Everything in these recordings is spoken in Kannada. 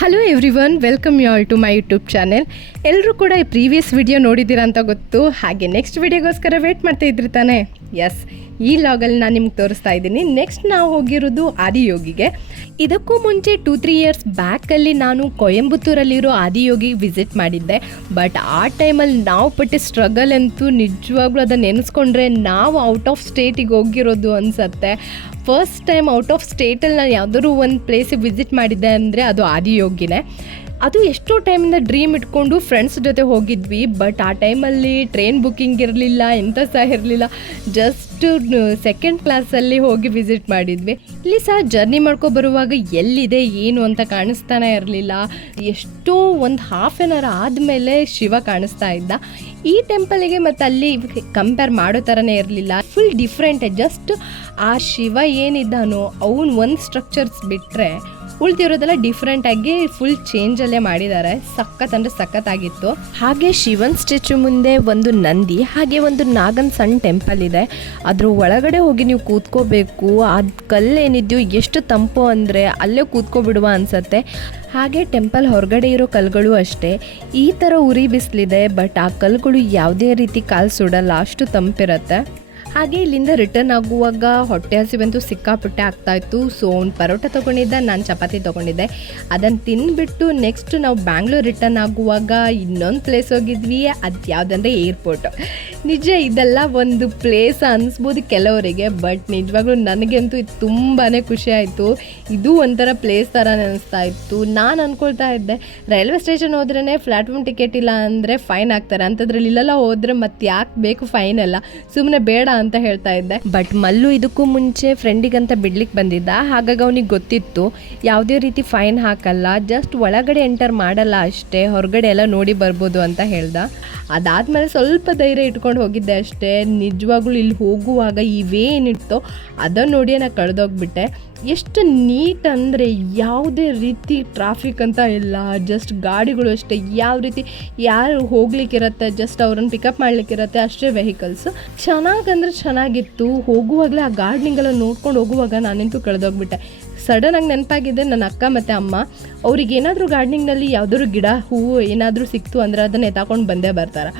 Hello everyone, welcome you all to my YouTube channel. ಎಲ್ಲರೂ ಕೂಡ ಈ ಪ್ರೀವಿಯಸ್ ವಿಡಿಯೋ ನೋಡಿದ್ದೀರಾ ಅಂತ ಗೊತ್ತು. ಹಾಗೆ ನೆಕ್ಸ್ಟ್ ವಿಡಿಯೋಗೋಸ್ಕರ ವೇಟ್ ಮಾಡ್ತಾ ಇದ್ರಿ ತಾನೇ? ಎಸ್, ಈ ಲಾಗಲ್ಲಿ ನಾನು ನಿಮ್ಗೆ ತೋರಿಸ್ತಾ ಇದ್ದೀನಿ. ನೆಕ್ಸ್ಟ್ ನಾವು ಹೋಗಿರೋದು ಆದಿಯೋಗಿಗೆ. ಇದಕ್ಕೂ ಮುಂಚೆ 2-3 ಇಯರ್ಸ್ ಬ್ಯಾಕಲ್ಲಿ ನಾನು ಕೊಯಂಬತ್ತೂರಲ್ಲಿರೋ ಆದಿಯೋಗಿ ವಿಸಿಟ್ ಮಾಡಿದ್ದೆ. ಬಟ್ ಆ ಟೈಮಲ್ಲಿ ನಾವು ಪಟ್ಟ ಸ್ಟ್ರಗಲ್ ಅಂತೂ ನಿಜವಾಗ್ಲೂ ಅದನ್ನು ನೆನೆಸ್ಕೊಂಡ್ರೆ ನಾವು ಔಟ್ ಆಫ್ ಸ್ಟೇಟಿಗೆ ಹೋಗಿರೋದು ಅನಿಸತ್ತೆ. ಫಸ್ಟ್ ಟೈಮ್ ಔಟ್ ಆಫ್ ಸ್ಟೇಟಲ್ಲಿ ನಾನು ಯಾವುದಾದ್ರು ಒಂದು ಪ್ಲೇಸಿಗೆ ವಿಸಿಟ್ ಮಾಡಿದ್ದೆ ಅಂದರೆ ಅದು ಆದಿಯೋಗಿನೇ. ಅದು ಎಷ್ಟೋ ಟೈಮಿಂದ ಡ್ರೀಮ್ ಇಟ್ಕೊಂಡು ಫ್ರೆಂಡ್ಸ್ ಜೊತೆ ಹೋಗಿದ್ವಿ. ಬಟ್ ಆ ಟೈಮಲ್ಲಿ ಟ್ರೈನ್ ಬುಕ್ಕಿಂಗ್ ಇರಲಿಲ್ಲ, ಎಂಥ ಸಹ ಇರಲಿಲ್ಲ. ಜಸ್ಟ್ ಸೆಕೆಂಡ್ ಕ್ಲಾಸಲ್ಲಿ ಹೋಗಿ ವಿಸಿಟ್ ಮಾಡಿದ್ವಿ. ಇಲ್ಲಿ ಸಹ ಜರ್ನಿ ಮಾಡ್ಕೊಬರುವಾಗ ಎಲ್ಲಿದೆ ಏನು ಅಂತ ಕಾಣಿಸ್ತಾನೆ ಇರಲಿಲ್ಲ. ಎಷ್ಟೋ ಒಂದು ಹಾಫ್ ಆನ್ ಅವರ್ ಆದಮೇಲೆ ಶಿವ ಕಾಣಿಸ್ತಾ ಇದ್ದ. ಈ ಟೆಂಪಲಿಗೆ ಮತ್ತು ಅಲ್ಲಿ ಕಂಪೇರ್ ಮಾಡೋ ಥರನೇ ಇರಲಿಲ್ಲ. Full different. ಜಸ್ಟ್ ಆ ಶಿವ ಏನಿದ್ದಾನೋ ಅವನು ಒಂದು ಸ್ಟ್ರಕ್ಚರ್ಸ್ ಬಿಟ್ಟರೆ ಉಳ್ದಿರೋದೆಲ್ಲ ಡಿಫ್ರೆಂಟಾಗಿ ಫುಲ್ ಚೇಂಜಲ್ಲೇ ಮಾಡಿದ್ದಾರೆ. ಸಖತ್ ಅಂದರೆ ಸಖತ್ತಾಗಿತ್ತು. ಹಾಗೆ ಶಿವನ್ ಸ್ಟ್ಯಾಚು ಮುಂದೆ ಒಂದು ನಂದಿ, ಹಾಗೆ ಒಂದು ನಾಗನ್ ಸಣ್ಣ ಟೆಂಪಲ್ ಇದೆ. ಅದ್ರ ಒಳಗಡೆ ಹೋಗಿ ನೀವು ಕೂತ್ಕೋಬೇಕು. ಅದು ಕಲ್ಲೇನಿದ್ಯೋ ಎಷ್ಟು ತಂಪು ಅಂದರೆ ಅಲ್ಲೇ ಕೂತ್ಕೊಬಿಡುವ ಅನಿಸತ್ತೆ. ಹಾಗೆ ಟೆಂಪಲ್ ಹೊರಗಡೆ ಇರೋ ಕಲ್ಲುಗಳು ಅಷ್ಟೇ ಈ ಥರ ಉರಿ ಬಿಸಿಲಿದೆ. ಬಟ್ ಆ ಕಲ್ಲುಗಳು ಯಾವುದೇ ರೀತಿ ಕಾಲು ಸುಡಲ್ಲ, ಅಷ್ಟು ತಂಪಿರುತ್ತೆ. ಹಾಗೆ ಇಲ್ಲಿಂದ ರಿಟರ್ನ್ ಆಗುವಾಗ ಹೊಟ್ಟೆ ಹಸಿವಂತೂ ಸಿಕ್ಕಾಪಟ್ಟೆ ಆಗ್ತಾಯಿತ್ತು. ಸೊ ಒಂದು ಪರೋಟ ತೊಗೊಂಡಿದ್ದೆ, ನಾನು ಚಪಾತಿ ತೊಗೊಂಡಿದ್ದೆ. ಅದನ್ನು ತಿಂದುಬಿಟ್ಟು ನೆಕ್ಸ್ಟ್ ನಾವು ಬ್ಯಾಂಗ್ಳೂರ್ ರಿಟರ್ನ್ ಆಗುವಾಗ ಇನ್ನೊಂದು ಪ್ಲೇಸ್ ಹೋಗಿದ್ವಿ. ಅದು ಯಾವುದಂದರೆ ಏರ್ಪೋರ್ಟ್. ನಿಜ ಇದೆಲ್ಲ ಒಂದು ಪ್ಲೇಸ್ ಅನಿಸ್ಬೋದು ಕೆಲವರಿಗೆ, ಬಟ್ ನಿಜವಾಗ್ಲೂ ನನಗಂತೂ ಇದು ತುಂಬಾ ಖುಷಿ ಆಯಿತು. ಇದು ಒಂಥರ ಪ್ಲೇಸ್ ಥರ ಅನಿಸ್ತಾ ಇತ್ತು. ನಾನು ಅಂದ್ಕೊಳ್ತಾ ಇದ್ದೆ ರೈಲ್ವೆ ಸ್ಟೇಷನ್ ಹೋದ್ರೇ ಪ್ಲ್ಯಾಟ್ಫಾರ್ಮ್ ಟಿಕೆಟ್ ಇಲ್ಲ ಅಂದರೆ ಫೈನ್ ಹಾಕ್ತಾರೆ, ಅಂಥದ್ರಲ್ಲಿ ಇಲ್ಲೆಲ್ಲ ಹೋದರೆ ಮತ್ತೆ ಯಾಕೆ ಬೇಕು ಫೈನ್ ಎಲ್ಲ, ಸುಮ್ಮನೆ ಬೇಡ ಅಂತ ಹೇಳ್ತಾ ಇದ್ದೆ. ಬಟ್ ಮಲ್ಲು ಇದಕ್ಕೂ ಮುಂಚೆ ಫ್ರೆಂಡಿಗಂತ ಬಿಡ್ಲಿಕ್ಕೆ ಬಂದಿದ್ದ. ಹಾಗಾಗಿ ಅವನಿಗೆ ಗೊತ್ತಿತ್ತು ಯಾವುದೇ ರೀತಿ ಫೈನ್ ಹಾಕಲ್ಲ, ಜಸ್ಟ್ ಒಳಗಡೆ ಎಂಟರ್ ಮಾಡಲ್ಲ ಅಷ್ಟೇ, ಹೊರಗಡೆ ಎಲ್ಲ ನೋಡಿ ಬರ್ಬೋದು ಅಂತ ಹೇಳ್ದ. ಅದಾದಮೇಲೆ ಸ್ವಲ್ಪ ಧೈರ್ಯ ಇಟ್ಕೊಂಡು ಹೋಗಿದ್ದೆ ಅಷ್ಟೇ. ನಿಜವಾಗ್ಲೂ ಇಲ್ಲಿ ಹೋಗುವಾಗ ಈ ವೇ ಏನಿತ್ತೋ ಅದನ್ನು ನೋಡಿ ನಾನು ಕಳೆದೋಗ್ಬಿಟ್ಟೆ. ಎಷ್ಟು ನೀಟ್ ಅಂದರೆ ಯಾವುದೇ ರೀತಿ ಟ್ರಾಫಿಕ್ ಅಂತ ಇಲ್ಲ. ಜಸ್ಟ್ ಗಾಡಿಗಳು ಅಷ್ಟೇ, ಯಾವ ರೀತಿ ಯಾರು ಹೋಗ್ಲಿಕ್ಕಿರತ್ತೆ ಜಸ್ಟ್ ಅವ್ರನ್ನ ಪಿಕಪ್ ಮಾಡ್ಲಿಕ್ಕಿರತ್ತೆ ಅಷ್ಟೇ ವೆಹಿಕಲ್ಸು. ಚೆನ್ನಾಗಂದ್ರೆ ಚೆನ್ನಾಗಿತ್ತು. ಹೋಗುವಾಗಲೇ ಆ ಗಾರ್ಡನಿಂಗೆಲ್ಲ ನೋಡ್ಕೊಂಡು ಹೋಗುವಾಗ ನಾನಂತೂ ಕಳೆದೋಗ್ಬಿಟ್ಟೆ. ಸಡನ್ನಾಗಿ ನೆನಪಾಗಿದೆ ನನ್ನ ಅಕ್ಕ ಮತ್ತು ಅಮ್ಮ, ಅವ್ರಿಗೆ ಏನಾದರೂ ಗಾರ್ಡನಿಂಗ್ನಲ್ಲಿ ಯಾವುದಾದ್ರು ಗಿಡ ಹೂವು ಏನಾದರೂ ಸಿಕ್ತು ಅಂದರೆ ಅದನ್ನು ಎತ್ತಾಕೊಂಡು ಬಂದೇ ಬರ್ತಾರೆ.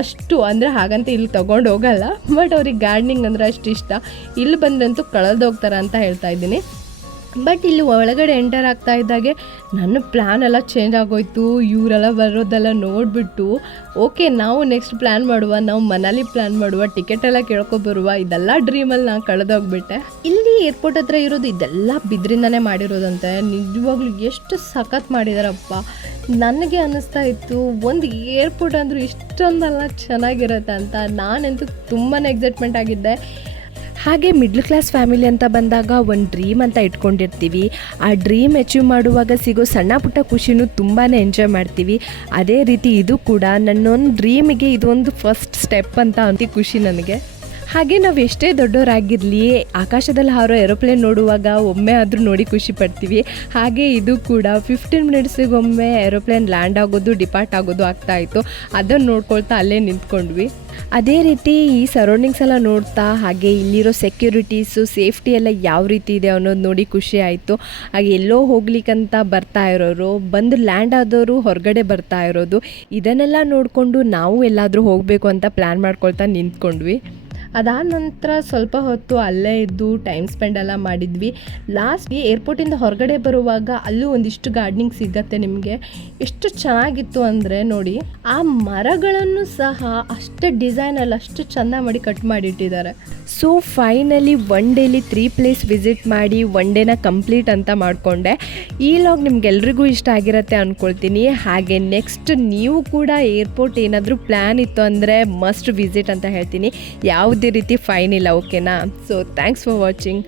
ಅಷ್ಟು ಅಂದರೆ ಹಾಗಂತ ಇಲ್ಲಿ ತೊಗೊಂಡು ಹೋಗಲ್ಲ, ಬಟ್ ಅವ್ರಿಗೆ ಗಾರ್ಡನಿಂಗ್ ಅಂದರೆ ಅಷ್ಟು ಇಷ್ಟ. ಇಲ್ಲಿ ಬಂದ್ರಂತೂ ಕಳೆದೋಗ್ತಾರೆ ಅಂತ ಹೇಳ್ತಾ ಇದ್ದೀನಿ. ಬಟ್ ಇಲ್ಲಿ ಒಳಗಡೆ ಎಂಟರ್ ಆಗ್ತಾ ಇದ್ದಾಗೆ ನನ್ನ ಪ್ಲ್ಯಾನ್ ಎಲ್ಲ ಚೇಂಜ್ ಆಗೋಯ್ತು. ಇವರೆಲ್ಲ ಬರೋದೆಲ್ಲ ನೋಡಿಬಿಟ್ಟು ಓಕೆ ನಾವು ನೆಕ್ಸ್ಟ್ ಪ್ಲ್ಯಾನ್ ಮಾಡುವ, ನಾವು ಮನಾಲಿ ಪ್ಲ್ಯಾನ್ ಮಾಡುವ, ಟಿಕೆಟ್ ಎಲ್ಲ ಕೇಳ್ಕೊಬರುವ, ಇದೆಲ್ಲ ಡ್ರೀಮಲ್ಲಿ ನಾನು ಕಳೆದೋಗ್ಬಿಟ್ಟೆ. ಇಲ್ಲಿ ಏರ್ಪೋರ್ಟ್ ಹತ್ರ ಇರೋದು ಇದೆಲ್ಲ ಬಿದ್ರಿಂದನೇ ಮಾಡಿರೋದಂತೆ. ನಿಜವಾಗ್ಲೂ ಎಷ್ಟು ಸಖತ್ ಮಾಡಿದಾರಪ್ಪ. ನನಗೆ ಅನ್ನಿಸ್ತಾ ಇತ್ತು ಒಂದು ಏರ್ಪೋರ್ಟ್ ಅಂದರೂ ಇಷ್ಟೊಂದೆಲ್ಲ ಚೆನ್ನಾಗಿರುತ್ತೆ ಅಂತ. ನಾನಂತೂ ತುಂಬಾ ಎಕ್ಸೈಟ್ಮೆಂಟ್ ಆಗಿದ್ದೆ. ಹಾಗೆ ಮಿಡ್ಲ್ ಕ್ಲಾಸ್ ಫ್ಯಾಮಿಲಿ ಅಂತ ಬಂದಾಗ ಒಂದು ಡ್ರೀಮ್ ಅಂತ ಇಟ್ಕೊಂಡಿರ್ತೀವಿ. ಆ ಡ್ರೀಮ್ ಅಚೀವ್ ಮಾಡುವಾಗ ಸಿಗೋ ಸಣ್ಣ ಪುಟ್ಟ ಖುಷಿನೂ ತುಂಬಾ ಎಂಜಾಯ್ ಮಾಡ್ತೀವಿ. ಅದೇ ರೀತಿ ಇದು ಕೂಡ ನನ್ನೊಂದು ಡ್ರೀಮಿಗೆ ಇದೊಂದು ಫಸ್ಟ್ ಸ್ಟೆಪ್ ಅಂತ ಖುಷಿ ನನಗೆ. ಹಾಗೆ ನಾವು ಎಷ್ಟೇ ದೊಡ್ಡವರಾಗಿರಲಿ ಆಕಾಶದಲ್ಲಿ ಹಾರೋ ಏರೋಪ್ಲೇನ್ ನೋಡುವಾಗ ಒಮ್ಮೆ ಆದರೂ ನೋಡಿ ಖುಷಿ ಪಡ್ತೀವಿ. ಹಾಗೆ ಇದು ಕೂಡ 15 ಮಿನಿಟ್ಸಿಗೊಮ್ಮೆ ಏರೋಪ್ಲೇನ್ ಲ್ಯಾಂಡ್ ಆಗೋದು ಡಿಪಾರ್ಟ್ ಆಗೋದು ಆಗ್ತಾಯಿತ್ತು. ಅದನ್ನು ನೋಡ್ಕೊಳ್ತಾ ಅಲ್ಲೇ ನಿಂತ್ಕೊಂಡ್ವಿ. ಅದೇ ರೀತಿ ಈ ಸರೌಂಡಿಂಗ್ಸ್ ಎಲ್ಲ ನೋಡ್ತಾ ಹಾಗೆ ಇಲ್ಲಿರೋ ಸೆಕ್ಯೂರಿಟೀಸು ಸೇಫ್ಟಿ ಎಲ್ಲ ಯಾವ ರೀತಿ ಇದೆ ಅನ್ನೋದು ನೋಡಿ ಖುಷಿ ಆಯಿತು. ಹಾಗೆ ಎಲ್ಲೋ ಹೋಗ್ಲಿಕ್ಕಂತ ಬರ್ತಾ ಇರೋರು, ಬಂದು ಲ್ಯಾಂಡ್ ಆದವರು ಹೊರಗಡೆ ಬರ್ತಾ ಇರೋದು, ಇದನ್ನೆಲ್ಲ ನೋಡಿಕೊಂಡು ನಾವು ಎಲ್ಲಾದರೂ ಹೋಗಬೇಕು ಅಂತ ಪ್ಲ್ಯಾನ್ ಮಾಡ್ಕೊಳ್ತಾ ನಿಂತ್ಕೊಂಡ್ವಿ. ಅದಾದ ನಂತರ ಸ್ವಲ್ಪ ಹೊತ್ತು ಅಲ್ಲೇ ಇದ್ದು ಟೈಮ್ ಸ್ಪೆಂಡ್ ಎಲ್ಲ ಮಾಡಿದ್ವಿ. ಲಾಸ್ಟ್ಗೆ ಏರ್ಪೋರ್ಟಿಂದ ಹೊರಗಡೆ ಬರುವಾಗ ಅಲ್ಲೂ ಒಂದಿಷ್ಟು ಗಾರ್ಡನಿಂಗ್ ಸಿಗತ್ತೆ ನಿಮಗೆ. ಎಷ್ಟು ಚೆನ್ನಾಗಿತ್ತು ಅಂದರೆ ನೋಡಿ, ಆ ಮರಗಳನ್ನು ಸಹ ಅಷ್ಟೇ ಡಿಸೈನಲ್ಲಿ ಅಷ್ಟು ಚೆಂದ ಮಾಡಿ ಕಟ್ ಮಾಡಿಟ್ಟಿದ್ದಾರೆ. So finally one daily 3 place visit ಮಾಡಿ ಒನ್ ಡೇನ ಕಂಪ್ಲೀಟ್ ಅಂತ ಮಾಡಿಕೊಂಡೆ. ಈ ಲಾಗ್ ನಿಮ್ಗೆಲ್ರಿಗೂ ಇಷ್ಟ ಆಗಿರುತ್ತೆ ಅಂದ್ಕೊಳ್ತೀನಿ. ಹಾಗೆ ನೆಕ್ಸ್ಟ್ ನೀವು ಕೂಡ ಏರ್ಪೋರ್ಟ್ ಏನಾದರೂ ಪ್ಲ್ಯಾನ್ ಇತ್ತು ಅಂದರೆ ಮಸ್ಟ್ ವಿಸಿಟ್ ಅಂತ ಹೇಳ್ತೀನಿ. ಯಾವುದೇ ರೀತಿ ಫೈನ್ ಇಲ್ಲ, ಓಕೆನಾ? So thanks for watching.